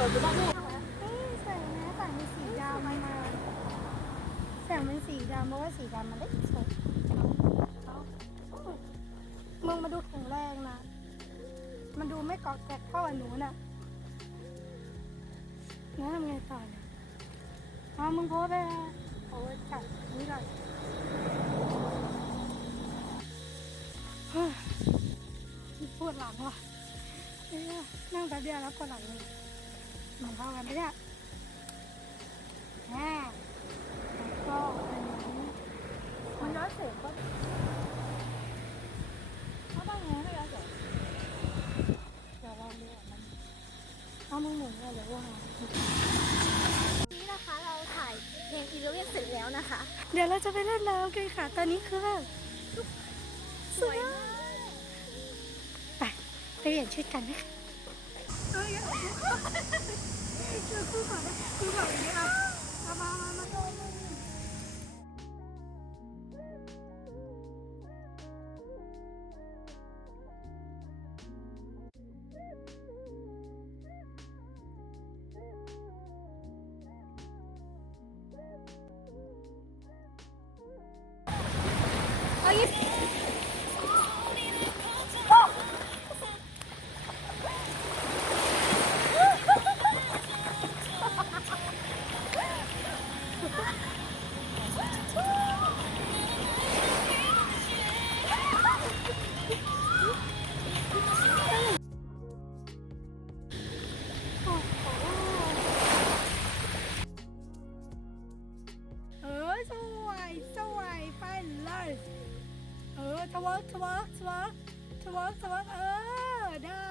ไปได้ไหมใส่แมสใส่เป็นสีดำมาแสงเป็นสีดำเพราะว่าสีดำมันเล็กสวยมึงมาดูแข็งแรงนะมันดูไม่กอกแกกเท่าอันหนูน่ะแล้วทำไงต่อเนี่ยมึงโพสไปโอ้ยจัดนี่ก่อนปวดหลังว่ะนั่งแป๊บเดียวแล้วปวดหลังเลยมันเข้ากันไม่ได้ก็มันย้อนเสียก็เขาต้องไงไม่ย้อนเสียเดี๋ยวลองดูมันมึงหมุนเลยเดี๋ยวว่านี่นะคะเราถ่ายเพลงอีเลเว่นเสร็จแล้วนะคะ เดี๋ยวเราจะไปเล่นน้ำกันค่ะตอนนี้คือแบบสวยมากไปเปลี่ยนชุดกันนะคะคู่ก่อนอย่างนี้มาโดนสวยไปเลยทวร์ได้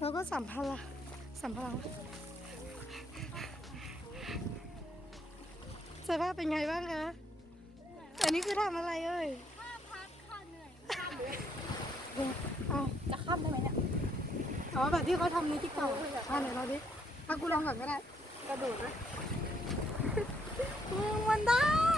เราก็สัมภาระสภาพเป็นไงบ้างคะอันนี้คือทำอะไรเอ่ยข้าเหนื่อยข้าเหนื่อย จะข้ามได้ไหมเนี่ยแบบที่เขาทำในที่เก่าไหนเราดิกูลองก่อนก็ได้กระโดดนะมันได้